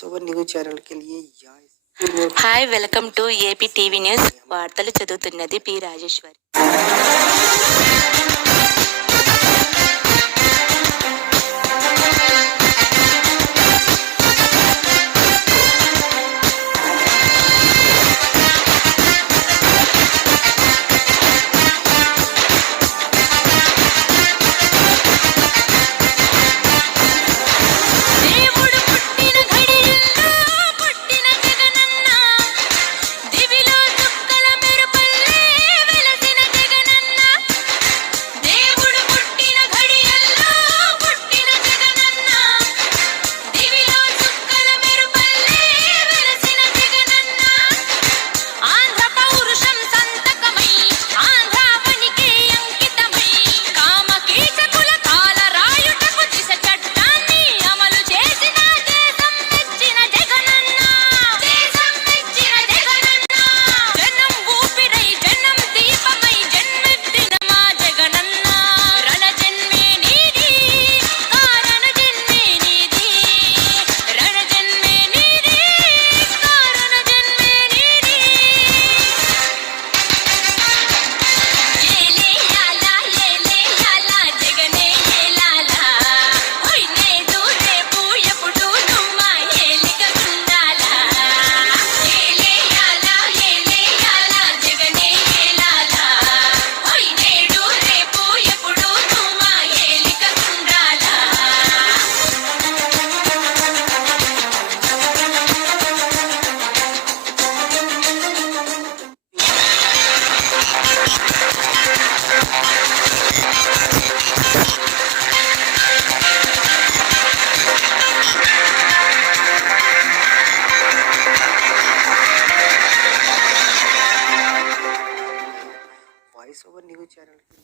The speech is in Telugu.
సువర్ న్యూస్ ఛానల్కి hi welcome to AP TV news వార్తలు చదువుతున్నది పి రాజేశ్వరి. హరిశోభన్ న్యూస్ ఛానల్కి